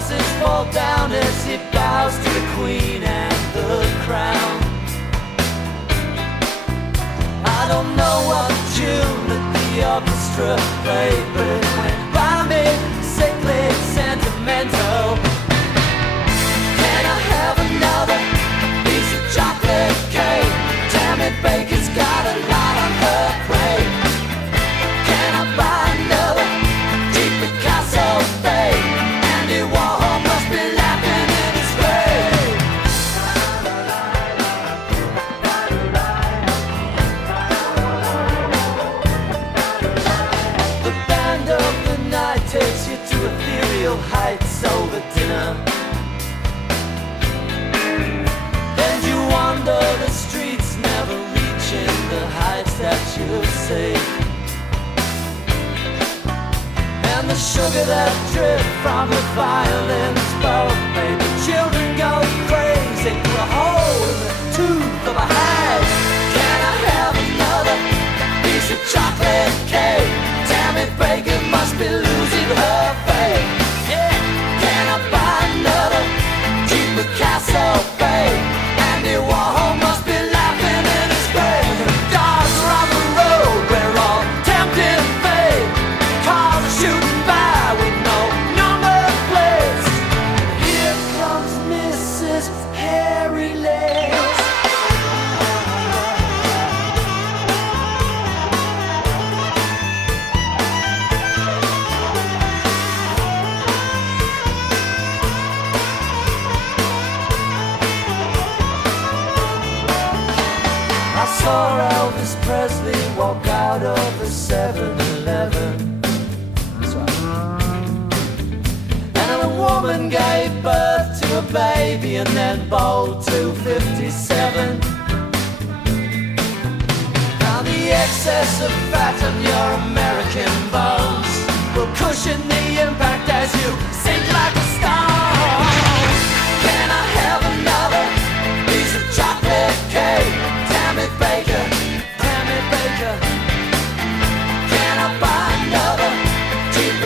houses fall down as he bows to the Queen and the crown. I don't know what tune that the orchestra played, but it went by me, sickly, sentimental. Can I have another piece of chocolate cake? Tammy Baker's got a lot on her plate. Can I buy another cheap Picasso fade? Andy Warhol must be laughing in his grave. The band of the night takes you to ethereal heights over dinner. Then you wander the streets, never reaching the heights that you seek. And the sugar that dripped from the violins both made the children go crazy through a hole in the tooth of a hag. Can I have another piece of chocolate cake? Tammy Baker must be losing her faith. Yeah. Can I buy another cheap Picasso fade? Andy Warhol must be laughing in his grave. The dogs are on the road, we're all tempting fate. Cars are shooting by with no number plates. Here comes Mrs. Harry Lace. I saw Elvis Presley walk out of the 7-Eleven. That's right. And a woman gave birth to a baby and then bowled to 57. Now the excess of fat on your American bones will cushion the impact as you sink like a stone. Can I have another piece of chocolate cake? Tammy Baker, Tammy Baker. Can I buy another cheap